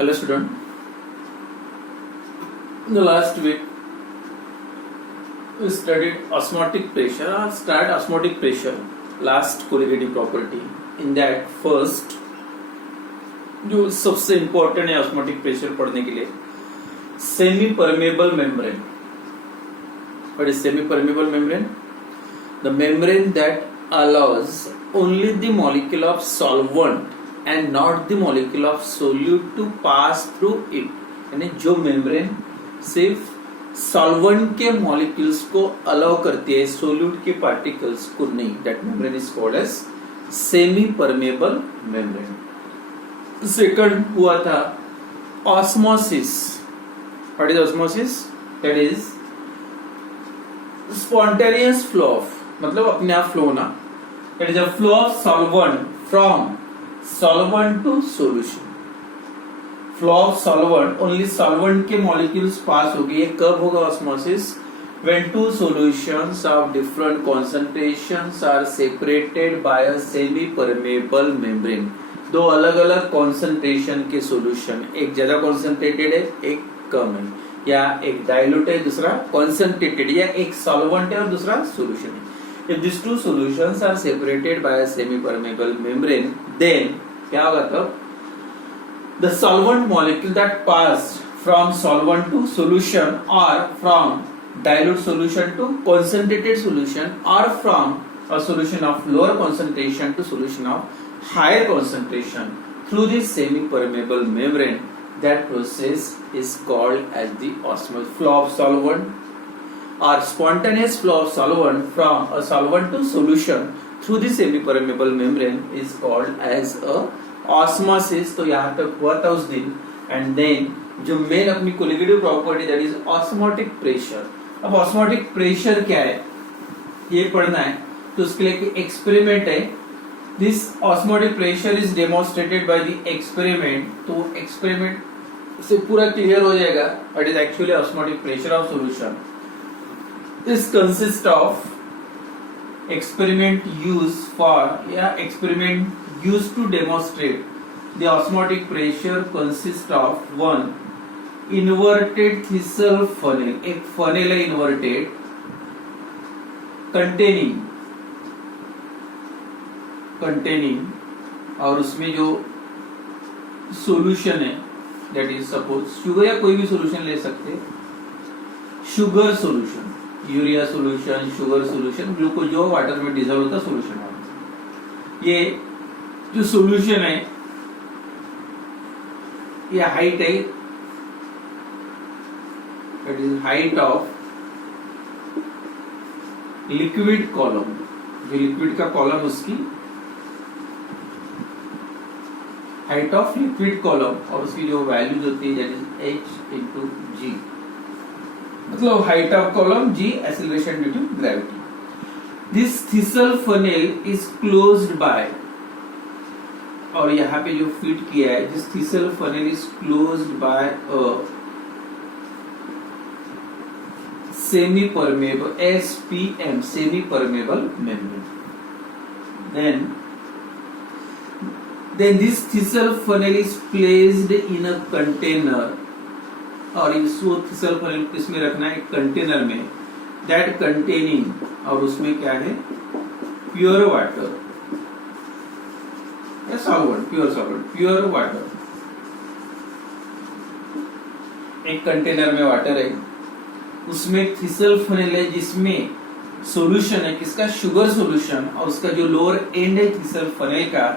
Hello student. In the last week we studied osmotic pressure or start osmotic pressure, last colligative property. In that first जो सबसे important है osmotic pressure पढ़ने के लिए, semi permeable membrane. What is semi permeable membrane? The membrane that allows only the molecule of solvent and not the molecule of solute to pass through it. यानी जो membrane सिर्फ solvent के molecules को allow करती है, solute के particles को नहीं. That membrane is called as semi permeable membrane. Second हुआ था osmosis. What is osmosis? That is spontaneous flow of, मतलब अपने आप फ्लो होना. That is a flow of solvent from solvent to solution. Flow of solvent, only solvent के molecules pass होगी. ये कब होगा osmosis? when two solutions of different concentrations are separated by a semi permeable membrane. दो अलग अलग concentration के solution, एक ज्यादा कॉन्सेंट्रेटेड है एक कम है, या एक डाइल्यूट है दूसरा कॉन्सेंट्रेटेड, या एक सॉल्वेंट है और दूसरा सॉल्यूशन है. If these two solutions are separated by a semi-permeable membrane, then क्या होगा तब? The solvent molecule that passed from solvent to solution, or from dilute solution to concentrated solution, or from a solution of lower concentration to solution of higher concentration through this semi-permeable membrane, that process is called as the osmotic flow of solvent or spontaneous flow of solvent from a solvent to solution through the semi-permeable membrane is called as a osmosis. तो यहाँ तक हुआ था उस दिन. And then जो main अपनी colligative property that is osmotic pressure. अब ऑस्मोटिक प्रेशर क्या है ये पढ़ना है, तो उसके लिए एक एक्सपेरिमेंट है. This osmotic pressure is demonstrated by the experiment. तो एक्सपेरिमेंट से पूरा क्लियर हो जाएगा what is actually osmotic pressure of solution. This consists of experiment used to demonstrate the osmotic pressure consists of one inverted Thissell funnel. एक funnel है inverted containing और उसमें जो solution है that is suppose sugar या कोई भी solution ले सकते हैं. Sugar solution, urea solution, sugar solution, glucose जो वाटर में डिजोल्व होता सोल्यूशन है. ये जो सोल्यूशन है ये हाइट है, it is height of liquid column. जो लिक्विड का कॉलम उसकी हाइट ऑफ लिक्विड कॉलम, और उसकी जो वैल्यूज होती है that is h into g, मतलब height of column g, acceleration due to gravity. This Thissell funnel is closed by, और यहाँ पे जो फिट किया है this Thissell funnel is closed by a semi permeable SPM, semi permeable membrane. then this Thissell funnel is placed in a container, और इसको Thissell funnel किसमें रखना है? कंटेनर में. दैट कंटेनिंग, और उसमें क्या है? प्योर वाटर या सॉल्वेंट, प्योर वाटर. एक कंटेनर में वाटर है, उसमें Thissell funnel है जिसमें सॉल्यूशन है किसका? शुगर सॉल्यूशन, और उसका जो लोअर एंड है Thissell funnel का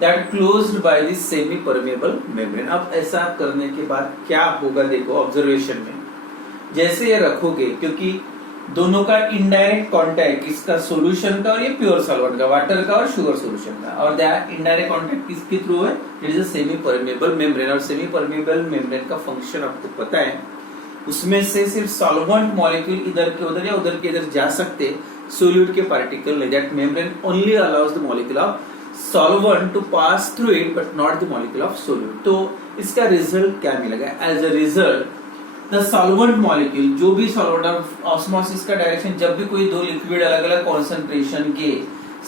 that closed by this semi permeable membrane. अब ऐसा करने के बाद क्या होगा देखो ऑब्जर्वेशन में. जैसे ये रखोगे, क्योंकि दोनों का इनडायरेक्ट कांटेक्ट किसका? सॉल्यूशन का और ये प्योर सॉल्वेंट का, वाटर का और शुगर सॉल्यूशन का, और दैट इनडायरेक्ट कांटेक्ट किसके थ्रू है? It is a semi permeable membrane. और सेमी परमेबल मेम्ब्रेन का फंक्शन आपको पता है, उसमें से सिर्फ सॉल्वेंट मॉलिक्यूल इधर के उधर या उधर के इधर जा सकते, सोल्यूट के पार्टिकल नहीं. That membrane only allows the molecule of solvent to pass through it but not the molecule of solute. तो इसका रिजल्ट क्या मिलेगा? As a result the solvent molecule, जो भी सॉल्वेंट ऑस्मोसिस का डायरेक्शन, जब भी कोई दो लिक्विड अलग अलग कॉन्सेंट्रेशन के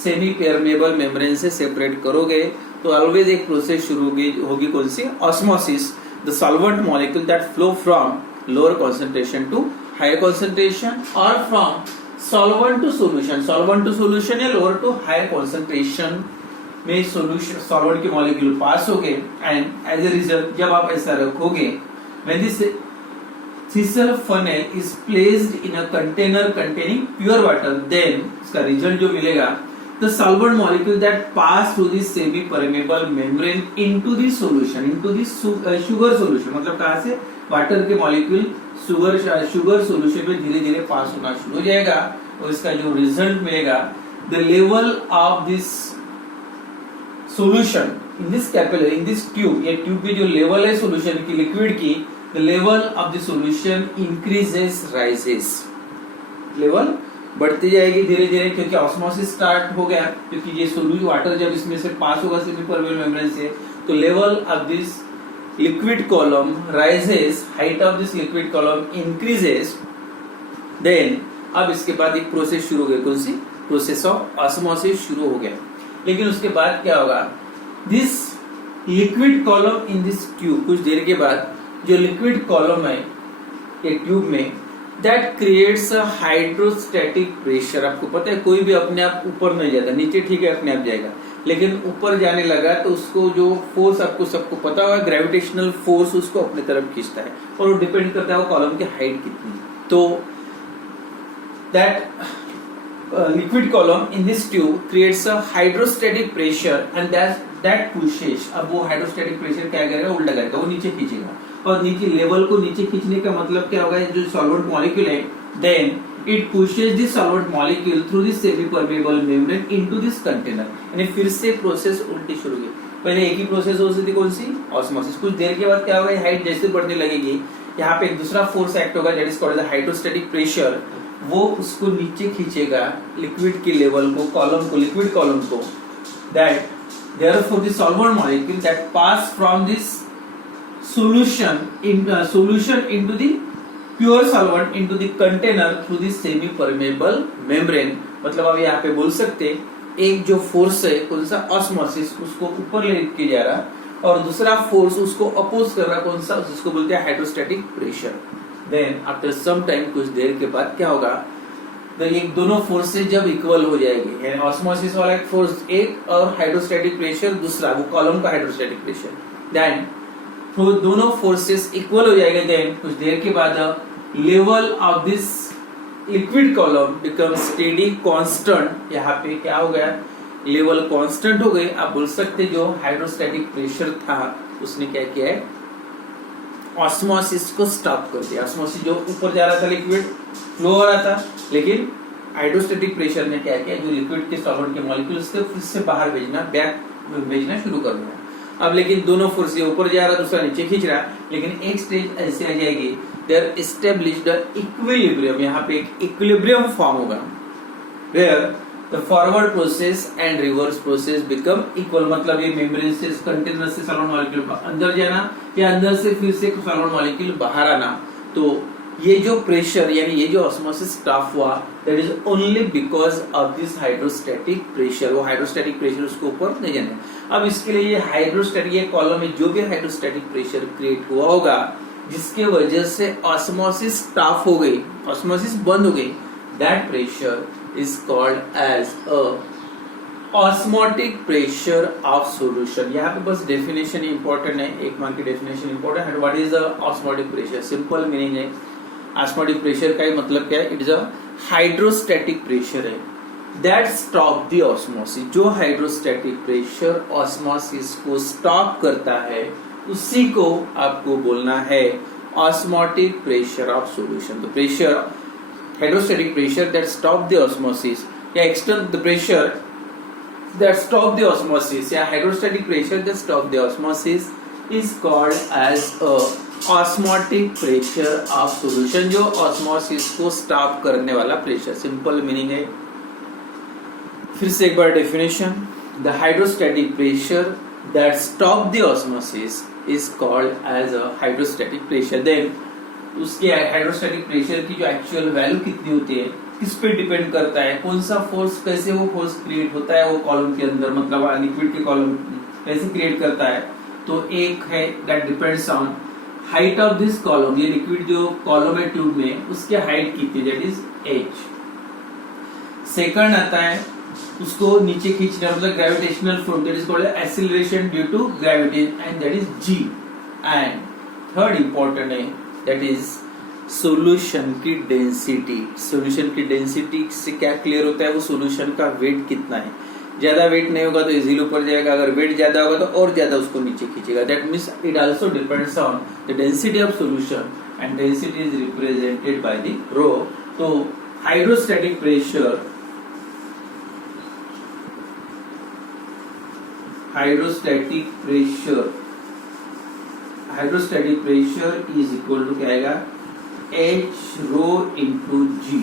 सेमी परमेबल मेम्ब्रेन से सेपरेट करोगे तो ऑलवेज एक प्रोसेस शुरू होगी कौन सी? Osmosis. The solvent molecule that flow from lower concentration to higher concentration और फ्रॉम सॉल्वेंट टू सोल्यूशन या लोअर टू हायर कॉन्सेंट्रेशन में सोल्यूशन सॉल्वेंट के मॉलिक्यूल पास हो गए एंड एज ए रिजल्ट जब आप ऐसा रखोगे when this scissor funnel is placed in a container containing pure water then इसका रिजल्ट जो मिलेगा the solvent molecule that pass through the semi permeable membrane into the sugar solution मतलब कहाँ से वाटर के मॉलिक्यूल शुगर सॉल्यूशन में धीरे धीरे पास होना शुरू हो जाएगा और इसका जो रिजल्ट मिलेगा the level of this solution in this capillary in this tube ये ट्यूब की जो लेवल है सॉल्यूशन की लिक्विड की the level of the solution increases rises level बढ़ती जाएगी धीरे धीरे क्योंकि ऑस्मोसिस स्टार्ट हो गया क्योंकि ये सोल्यूट वाटर जब इसमें से पास होगा सेमी परमेबल मेम्ब्रेन से तो level of this liquid column rises height of this liquid column increases then अब इसके बाद एक प्रोसेस शुरू हो गई कौन सी प्रोसेस ऑफ ऑस्मोसिस शुरू हो गया लेकिन उसके बाद क्या होगा this liquid column in this tube कुछ देर के बाद जो लिक्विड कॉलम है एक ट्यूब में that creates a hydrostatic pressure आपको पता है कोई भी अपने आप ऊपर नहीं जाता नीचे ठीक है अपने आप जाएगा लेकिन ऊपर जाने लगा तो उसको जो फोर्स आपको सबको पता होगा ग्रेविटेशनल फोर्स उसको अपने तरफ खींचता है और वो डिपेंड करता है वो कॉलम की हाइट कितनी तो that liquid column in this tube creates a hydrostatic pressure and that pushes अब वो hydrostatic pressure क्या करेगा उल्टा करेगा वो नीचे खींचेगा और नीचे लेवल को नीचे खींचने का मतलब क्या होगा जो solvent molecule है then it pushes the solvent molecule through the semi permeable membrane into this container यानी फिर से प्रोसेस उल्टी शुरू हुई पहले एक ही प्रोसेस हो सकती कौन सी ऑस्मोसिस कुछ देर के बाद क्या होगा हाइट जैसे बढ़ने लगेगी यहाँ पे एक दूसरा फोर्स एक्ट होगा that is called the hydrostatic pressure वो उसको नीचे खींचेगा लिक्विड के लेवल को कॉलम को लिक्विड कॉलम को that therefore the solvent molecule that pass from this solution into the pure solvent into the container through the semi permeable membrane मतलब अब यहाँ पे बोल सकते एक जो फोर्स है कौन सा ऑस्मोसिस उसको ऊपर लेके जा रहा और दूसरा फोर्स उसको अपोज कर रहा कौन सा जिसको बोलते हैं hydrostatic pressure then after some time कुछ देर के बाद क्या होगा तो ये दोनों फोर्सेस जब इक्वल हो जाएंगे यानी ऑस्मोसिस वाला एक फोर्स एक और हाइड्रोस्टैटिक प्रेशर दूसरा वो कॉलम का हाइड्रोस्टैटिक प्रेशर देन तो दोनों फोर्सेस इक्वल हो जाएंगे देन कुछ देर के बाद level of this liquid column become steady constant यहाँ पे क्या हो गया लेवल कांस्टेंट हो गई आप बोल सकते जो हाइड्रोस्टैटिक प्रेशर था उसने क्या किया है ऑस्मोसिस को स्टॉप कर दिया ऑस्मोसिस जो ऊपर जा रहा था लिक्विड फ्लो हो रहा था लेकिन हाइड्रोस्टैटिक प्रेशर ने क्या किया जो लिक्विड के सॉल्वेंट के मॉलिक्यूल्स थे फिर से बाहर भेजना शुरू कर दिया अब लेकिन दोनों फोर्स ये ऊपर जा रहा दूसरा नीचे खींच रहा लेकिन एक स्टेज ऐसे आ जाएगी देयर एस्टैब्लिश्ड इक्विलिब्रियम यहाँ पे एक इक्विलिब्रियम फॉर्म होगा where the forward process and reverse process become equal मतलब ये मेम्ब्रेन से कंटेनर से सॉल्वेंट मॉलिक्यूल अंदर जाना या अंदर से फिर से सॉल्वेंट मॉलिक्यूल बाहर आना तो ये जो प्रेशर यानी ये जो ऑस्मोसिस स्टॉप हुआ that is only because of this hydrostatic pressure वो हाइड्रोस्टैटिक प्रेशर उसको ऊपर नहीं जाने अब इसके लिए ये हाइड्रोस्टैटिक ये कॉलम में जो भी हाइड्रोस्टैटिक प्रेशर क्रिएट हुआ होगा जिसके वजह से ऑस्मोसिस स्टॉप हो गई ऑस्मोसिस बंद हो गई that pressure is called as a osmotic pressure of solution यहाँ पे बस डेफिनेशन इंपॉर्टेंट है एक मार्क की डेफिनेशन इंपॉर्टेंट है what is the osmotic pressure simple meaning है ऑस्मोटिक प्रेशर का मतलब क्या है it is a hydrostatic pressure है दैट स्टॉप द ऑस्मोसिस जो हाइड्रोस्टैटिक प्रेशर ऑस्मोसिस को स्टॉप करता है उसी को आपको बोलना है ऑस्मोटिक प्रेशर ऑफ सॉल्यूशन तो pressure hydrostatic pressure that stop the osmosis या external the pressure that stop the osmosis या hydrostatic pressure that stop the osmosis is called as a osmotic pressure of solution जो osmosis को stop करने वाला pressure simple meaning है फिर से एक बार definition the hydrostatic pressure that stop the osmosis is called as a hydrostatic pressure then उसके hydrostatic pressure की जो एक्चुअल वैल्यू कितनी होती है किस पे डिपेंड करता है कौन सा फोर्स कैसे वो फोर्स क्रिएट होता है वो कॉलम के अंदर मतलब लिक्विड के कॉलम कैसे क्रिएट करता है तो एक है that depends on height of this column, ये लिक्विड जो कॉलम है ट्यूब में उसके हाइट कितनी, दैट इज h। सेकंड आता है उसको नीचे खींचना, मतलब gravitational force, that is called acceleration due to gravity and that is g। And third important है दैट इज सॉल्यूशन की डेंसिटी। सॉल्यूशन की डेंसिटी से क्या क्लियर होता है, वो सॉल्यूशन का वेट कितना है। ज्यादा वेट नहीं होगा तो इजीली ऊपर जाएगा, अगर वेट ज्यादा होगा तो और ज्यादा उसको नीचे खींचेगा। That means it also depends on the density of solution and density is represented by the rho. तो hydrostatic pressure, hydrostatic pressure is equal to क्या आएगा, h rho into g,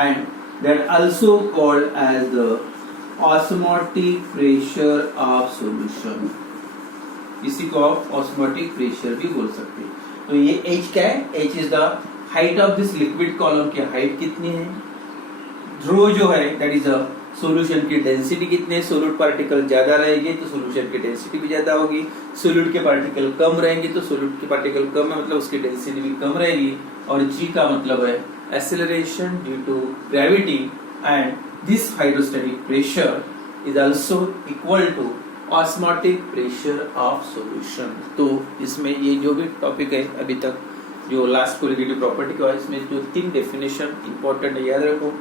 and that also called as the osmotic pressure of solution। इसी को आप osmotic pressure भी बोल सकते हैं। तो ये h क्या है, h is the height of this liquid column की हाइट कितनी है, रो जो है दैट इज द सॉल्यूशन की डेंसिटी कितने है। सोल्यूट पार्टिकल ज्यादा रहेंगे तो सॉल्यूशन की डेंसिटी भी ज्यादा होगी, सोल्यूट के पार्टिकल कम रहेंगे तो सोल्यूट के पार्टिकल कम है मतलब उसकी डेंसिटी भी कम रहेगी। और g का मतलब है acceleration due to gravity and this hydrostatic pressure is also equal to osmotic pressure of solution. तो इसमें ये जो भी टॉपिक है अभी तक जो लास्ट कोलिगेटिव प्रॉपर्टी का है, इसमें जो 3 डेफिनेशन इंपॉर्टेंट है याद रखो।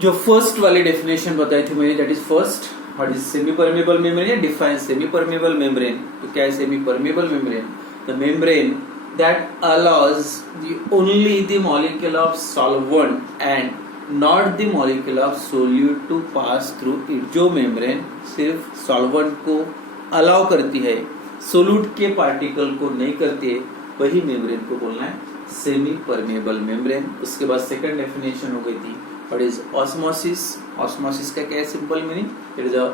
जो फर्स्ट वाली डेफिनेशन बताई थी मैंने, that is first what is semi permeable membrane या डिफाइन सेमी परमेबल मेम्ब्रेन। तो क्या है semi permeable membrane, the membrane that allows only the molecule of solvent and not the molecule of solute to pass through it। जो membrane सिर्फ solvent को allow करती है, solute के पार्टिकल को नहीं करती है, वही मेम्ब्रेन को बोलना है सेमी परमेबल मेम्ब्रेन। उसके बाद सेकंड डेफिनेशन हो गई थी व्हाट इज ऑस्मोसिस। ऑस्मोसिस का क्या है simple meaning, it is a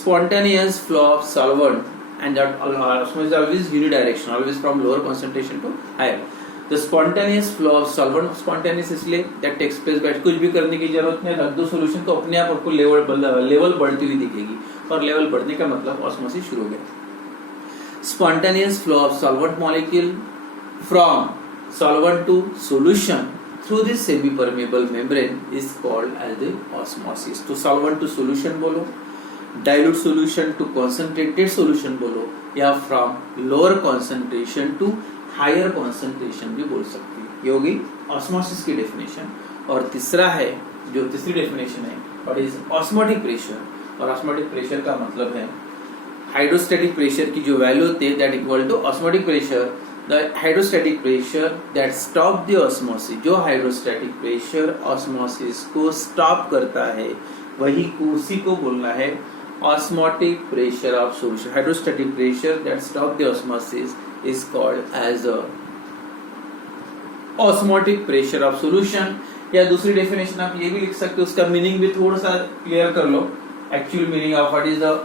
spontaneous flow of solvent and that osmosis is always unidirectional, always from lower concentration to higher। the spontaneous flow of solvent, spontaneous इसलिए that takes place by, कुछ भी करने की जरूरत नहीं, रख दो solution को अपने आप आपको लेवल बढ़ती हुई दिखेगी, और लेवल बढ़ने का मतलब ऑस्मोसिस शुरू हो गया। spontaneous flow of solvent molecule from solvent to solution through this semi permeable membrane is called as the osmosis। तो solvent to solution बोलो, dilute solution to concentrated solution बोलो, या from lower concentration to higher concentration भी बोल सकते हैं। ये होगी ऑस्मोसिस की डेफिनेशन। और तीसरा है जो तीसरी डेफिनेशन है व्हाट इज ऑस्मोटिक प्रेशर। और ऑस्मोटिक प्रेशर का मतलब है हाइड्रोस्टैटिक प्रेशर की जो वैल्यू होती है that equal to osmotic pressure. The hydrostatic pressure that stop the osmosis, जो हाइड्रोस्टैटिक प्रेशर ऑस्मोसिस को स्टॉप करता है वही उसी को बोलना है osmotic pressure of solution। hydrostatic pressure that stop the osmosis is called as a osmotic pressure of solution। या दूसरी डेफिनेशन आप ये भी लिख सकते हो, उसका मीनिंग भी थोड़ा सा क्लियर कर लो। Actual meaning of what is the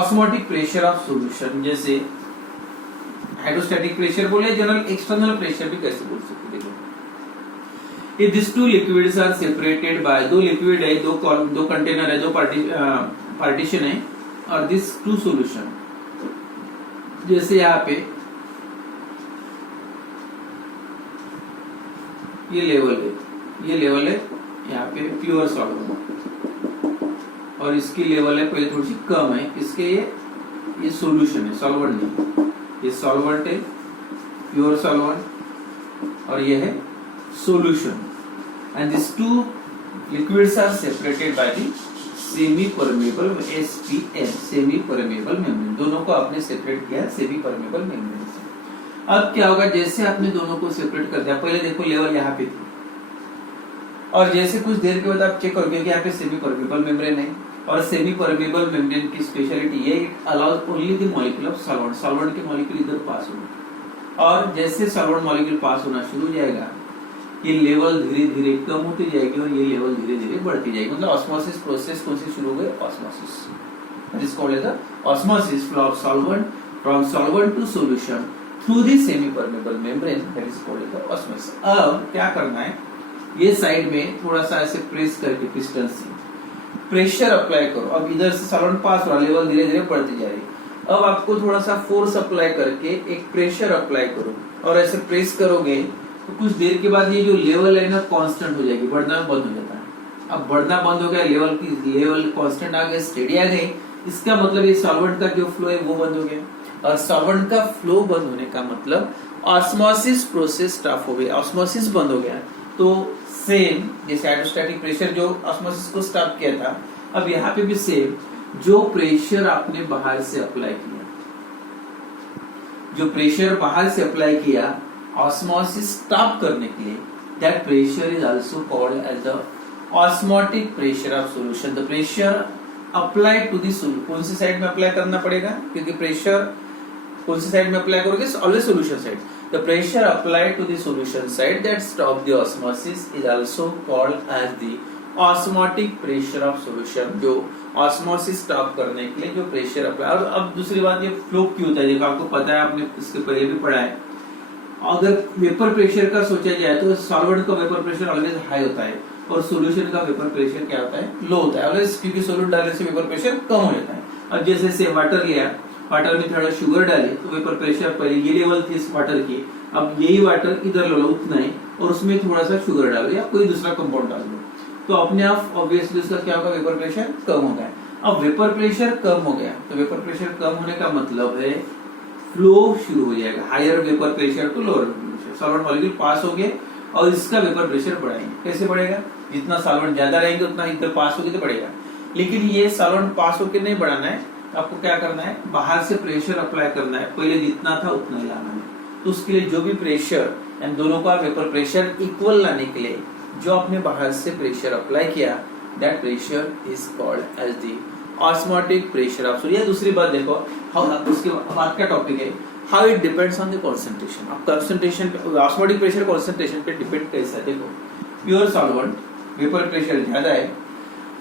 osmotic pressure of solution, जैसे हाइड्रोस्टैटिक प्रेशर बोले, जनरल एक्सटर्नल प्रेशर भी कैसे बोल सकते। देखो if these two liquids are separated by, दो लिक्विड है, दो कंटेनर है, दो पार्टीशन है, और दिस टू सॉल्यूशन, जैसे यहाँ पे ये लेवल है यहाँ पे प्योर सॉल्वेंट, और इसकी लेवल है पहले थोड़ी सी कम है, इसके ये सॉल्यूशन है, सॉल्वेंट नहीं, ये सॉल्वेंट है प्योर सॉल्वेंट, और ये है solution, and these two liquids are separated by the semi permeable SPM, semi permeable membrane। दोनों को आपने सेपरेट किया सेमी परमेबल मेम्ब्रेन से। अब क्या होगा, जैसे आपने दोनों को सेपरेट कर दिया, पहले देखो लेवल यहाँ पे थी, और जैसे कुछ देर के बाद आप चेक करोगे कि यहाँ पे सेमी परमेबल मेम्ब्रेन है, और सेमी परमेबल मेम्ब्रेन की स्पेशलिटी ये it allows only the molecule of solvent, solvent के मॉलिक्यूल इधर पास होंगे, और जैसे सॉल्वेंट मॉलिक्यूल पास होना शुरू हो जाएगा ये लेवल धीरे धीरे कम होती जाएगी और ये लेवल धीरे धीरे बढ़ती जाएगी। मतलब ऑस्मोसिस प्रोसेस कौन सी शुरू हो गई, osmosis, that is called as osmosis flow of solvent from solvent to solution through the semi permeable membrane, that is called as osmosis. अब क्या करना है, ये साइड में थोड़ा सा ऐसे प्रेस करके पिस्टन से प्रेशर अप्लाई करो। अब इधर से सॉल्वेंट पास हो रहा, लेवल धीरे धीरे बढ़ती जा रही, अब आपको थोड़ा सा फोर्स अप्लाई करके एक प्रेशर अप्लाई करो और ऐसे प्रेस करोगे तो कुछ देर के बाद ये जो लेवल है ना कांस्टेंट हो जाएगी, बढ़ना बंद हो जाता है। अब बढ़ना बंद हो गया, लेवल कांस्टेंट आ गया, स्टेडी आ गई, इसका मतलब ये सॉल्वेंट का जो फ्लो है वो बंद हो गया। और सॉल्वेंट का फ्लो बंद होने का मतलब ऑस्मोसिस प्रोसेस स्टॉप हो गया, ऑस्मोसिस बंद हो गया। तो सेम जैसे हाइड्रोस्टैटिक प्रेशर जो ऑस्मोसिस को स्टॉप किया था, अब यहाँ पे भी सेम, जो प्रेशर आपने बाहर से अप्लाई किया, जो प्रेशर बाहर से अप्लाई किया ऑस्मोसिस स्टॉप करने के लिए, that pressure is also called as the osmotic pressure of solution. The pressure applied to the solution, कौन सी साइड में अप्लाई करना पड़ेगा, क्योंकि प्रेशर कौन सी साइड में अप्लाई करोगे, always solution side. The pressure applied to the solution side that stop the osmosis is also called as the osmotic pressure of solution. जो ऑस्मोसिस स्टॉप करने के लिए जो प्रेशर अप्लाई। और अब दूसरी बात, ये फ्लो क्यों होता है, देखो आपको पता है, आपने इसके पहले भी पढ़ा है। अगर वेपर प्रेशर का सोचा जाए तो सॉल्वेंट का वेपर प्रेशर ऑलवेज हाई होता है और सॉल्यूशन का वेपर प्रेशर क्या होता है, लो होता है ऑलवेज, क्योंकि सॉल्यूट डालने से वेपर प्रेशर कम हो जाता है। अब जैसे से वाटर लिया, वाटर में थोड़ा शुगर डाले तो वेपर प्रेशर पहले ये लेवल थी इस वाटर की, अब यही वाटर इधर लो उतना ही, और उसमें थोड़ा सा शुगर डालो या कोई दूसरा कंपाउंड डाल दो, तो अपने आप ऑब्वियसली उसका क्या होगा, वेपर प्रेशर कम हो गया। अब वेपर प्रेशर कम हो गया तो वेपर प्रेशर कम होने का मतलब है फ्लो शुरू हो जाएगा, higher vapour pressure to lower pressure. Solvent molecule pass हो गए और इसका वेपर प्रेशर बढ़ाएंगे। कैसे बढ़ेगा, जितना सॉल्वेंट ज्यादा रहेंगे उतना इधर पास होगी तो बढ़ेगा। लेकिन ये सॉल्वेंट पास होकर नहीं बढ़ाना है, आपको क्या करना है, बाहर से प्रेशर अप्लाई करना है, पहले जितना था उतना ही लाना है। तो उसके लिए जो भी प्रेशर एंड दोनों का वेपर प्रेशर इक्वल लाने के लिए जो आपने बाहर से प्रेशर अप्लाई किया, that pressure is called as the osmotic pressure of solution. दूसरी बात देखो, हाउ, उसके बाद का टॉपिक है how it depends on the concentration. अब कंसंट्रेशन ऑस्मोटिक प्रेशर कंसंट्रेशन पे डिपेंड कैसा है, देखो प्योर सॉल्वेंट वेपर प्रेशर ज्यादा है,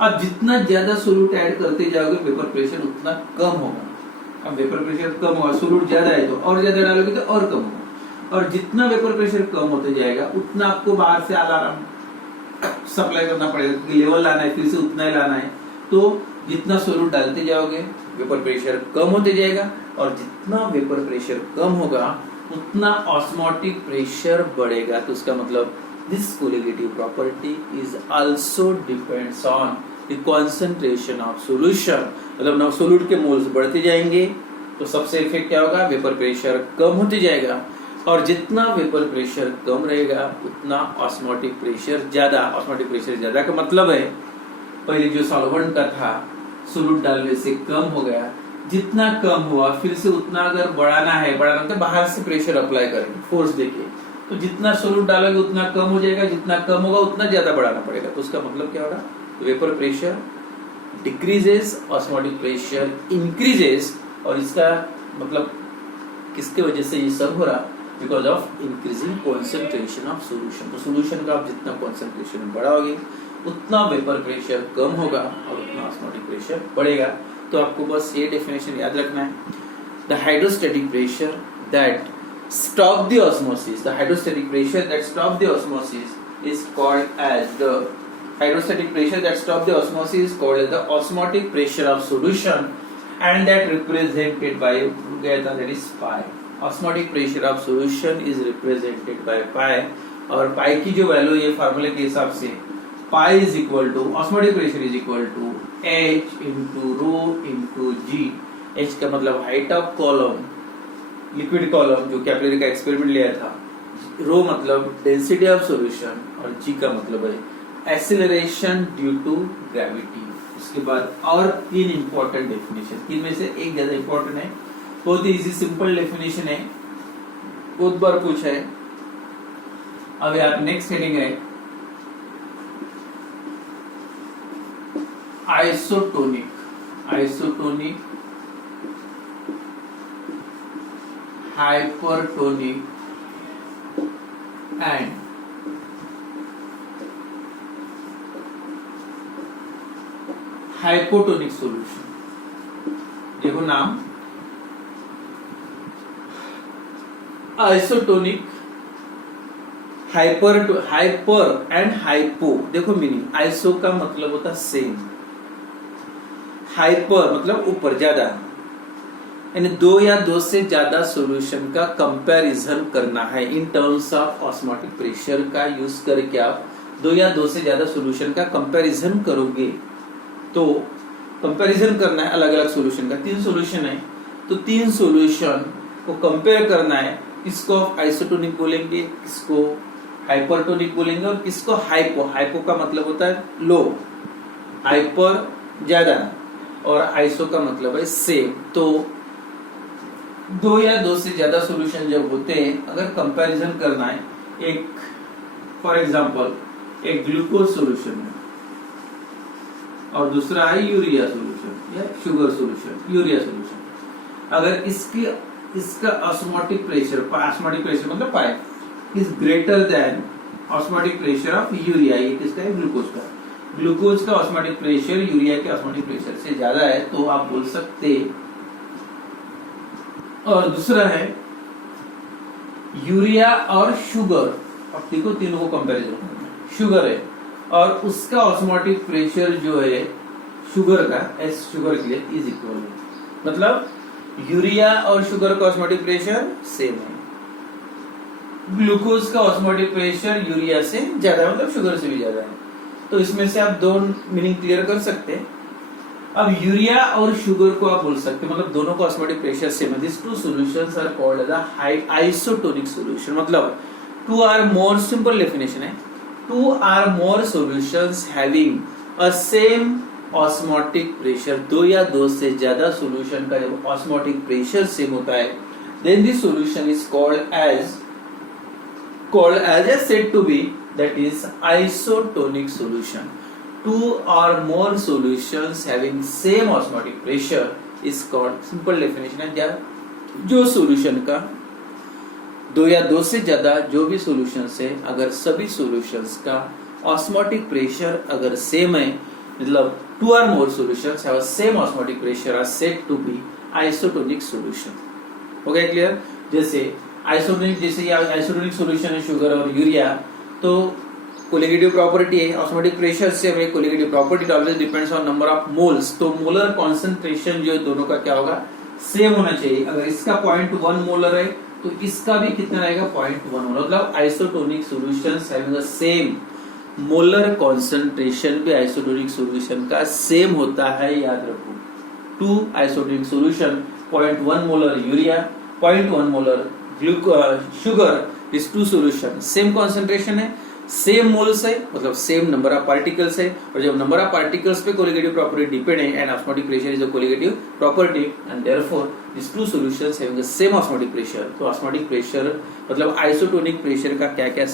अब जितना ज्यादा सोल्यूट ऐड करते जाओगे वेपर प्रेशर उतना कम होगा। अब वेपर प्रेशर कम होगा, सोल्यूट ज्यादा है तो और ज्यादा डालोगे तो और कम होगा, और जितना वेपर प्रेशर कम होते जाएगा उतना आपको बाहर से अलार्म सप्लाई करना पड़ेगा, क्योंकि लेवल लाना है, फिर से उतना ही लाना है। तो जितना सोल्यूट डालते जाओगे वेपर प्रेशर कम होते जाएगा, और जितना वेपर प्रेशर कम होगा उतना ऑस्मोटिक प्रेशर बढ़ेगा। तो उसका मतलब this colligative property is also depends on the concentration of solution. मतलब ना सोल्यूट के मोल्स बढ़ते जाएंगे तो सबसे इफेक्ट क्या होगा, वेपर प्रेशर कम होते जाएगा, और जितना वेपर प्रेशर कम रहेगा उतना ऑस्मोटिक प्रेशर ज्यादा। ऑस्मोटिक प्रेशर ज्यादा का मतलब है पहले जो सॉल्वेंट का था सोल्यूट डालने से कम हो गया, जितना कम हुआ फिर से उतना अगर बढ़ाना है, बढ़ाना तो बाहर से प्रेशर अप्लाई करेंगे फोर्स देके, तो जितना सोल्यूट डालोगे उतना कम हो जाएगा, जितना कम होगा उतना ज्यादा बढ़ाना पड़ेगा। तो उसका मतलब क्या होगा, vapour pressure decreases, osmotic pressure increases, और इसका मतलब किसके वजह से ये सब हो रहा, because of increasing concentration of solution. तो सोल्यूशन का आप जितना कॉन्सेंट्रेशन बढ़ाओगे उतना वेपर प्रेशर कम होगा और उतना ऑस्मोटिक प्रेशर बढ़ेगा। तो आपको बस ये डेफिनेशन याद रखना है, the hydrostatic pressure that stop the osmosis, the hydrostatic pressure that stop the osmosis is called as the hydrostatic pressure that stop the osmosis is called as the osmotic pressure of solution, and that represented by that is pi. Osmotic pressure of solution is represented by pi, और pi की जो value ये फार्मूले के हिसाब से pi is equal to osmotic pressure is equal to h into rho into g। h का मतलब height of column, liquid column जो कैपिलरी का एक्सपेरिमेंट लिया था, रो मतलब डेंसिटी ऑफ सॉल्यूशन, और जी का मतलब है एक्सेलरेशन ड्यू टू ग्रेविटी। उसके बाद और तीन इंपॉर्टेंट डेफिनेशन, तीन में से एक ज्यादा इंपॉर्टेंट है, बहुत ही इजी सिंपल डेफिनेशन है, बहुत बार पूछा है। अब आप नेक्स्ट हेडिंग है isotonic, isotonic, hypertonic and hypotonic solution। देखो नाम आइसोटोनिक, हाइपर एंड हाइपो। देखो मीनिंग, आइसो का मतलब होता सेम, हाइपर मतलब ऊपर ज्यादा, यानी दो या दो से ज्यादा सॉल्यूशन का कंपैरिजन करना है in terms of osmotic pressure का यूज करके आप दो या दो से ज्यादा सॉल्यूशन का कंपैरिजन करोगे। तो कंपैरिजन करना है अलग अलग सॉल्यूशन का, 3 सॉल्यूशन है तो 3 सॉल्यूशन को कंपेयर करना है। किसको आइसोटोनिक बोलेंगे, किसको हाइपरटोनिक बोलेंगे और किसको हाइपो। हाइपो का मतलब होता है लो, हाइपर ज्यादा और आइसो का मतलब है सेम। तो दो या दो से ज्यादा सॉल्यूशन जब होते हैं, अगर कंपैरिजन करना है, एक फॉर एग्जांपल एक ग्लूकोज सॉल्यूशन है और दूसरा है यूरिया सॉल्यूशन या शुगर सॉल्यूशन, यूरिया सॉल्यूशन। अगर इसका ऑस्मोटिक प्रेशर मतलब pi is greater than osmotic pressure of urea, ये किसका है, ग्लूकोज का। ग्लूकोज का ऑस्मोटिक प्रेशर यूरिया के ऑस्मोटिक प्रेशर से ज्यादा है तो आप बोल सकते। और दूसरा है यूरिया और शुगर, अब देखो तीनों को कंपैरिजन करना है। शुगर है और उसका ऑस्मोटिक प्रेशर जो है शुगर का, एस शुगर के लिए इज इक्वल है, मतलब यूरिया और शुगर का ऑस्मोटिक प्रेशर सेम है। ग्लूकोज का ऑस्मोटिक प्रेशर यूरिया से ज्यादा है, मतलब शुगर से भी ज्यादा है। तो इसमें से आप दो मीनिंग क्लियर कर सकते हैं। अब यूरिया और शुगर को आप बोल सकते हैं, मतलब दोनों का ऑस्मोटिक प्रेशर सेम है। This two solutions are called as isotonic solution. मतलब two or more, simple definition है, two or more solutions having a same osmotic pressure. दो या दो से ज्यादा सॉल्यूशन का जब ऑस्मोटिक प्रेशर सेम होता है, then this solution is called as said to be, that is isotonic solution. Two or more solutions having same osmotic pressure is called, simple definition है, जो सॉल्यूशन का दो या दो से ज्यादा जो भी सॉल्यूशंस है, अगर सभी सॉल्यूशंस का ऑस्मोटिक प्रेशर अगर सेम है, मतलब टू और more solutions have same osmotic pressure are said to be isotonic solution. हो गया क्लियर? जैसे आइसोटोनिक सॉल्यूशन है शुगर और यूरिया, तो कोलिगेटिव प्रॉपर्टी है, ऑस्मोटिक प्रेशर से हमें colligative property always depends on number of moles. तो मोलर कॉन्सेंट्रेशन जो दोनों का क्या होगा, सेम होना चाहिए। अगर इसका 0.1 मोलर है तो इसका भी कितना रहेगा, 0.1 मोलर। मतलब isotonic solutions having the same molar concentration भी आइसोटोनिक सॉल्यूशन का सेम होता है, याद रखो। Two isotonic solution, 0.1 molar urea, 0.1 molar sugar, इस टू सॉल्यूशन सेम कॉन्सेंट्रेशन है, सेम मोल्स है, मतलब सेम नंबर ऑफ पार्टिकल्स है। और जब नंबर ऑफ पार्टिकल्स पे कोलिगेटिव प्रॉपर्टी डिपेंड है, and osmotic pressure is a colligative property, and therefore this two solutions having the same osmotic pressure. तो osmotic pressure मतलब isotonic pressure का क्या क्या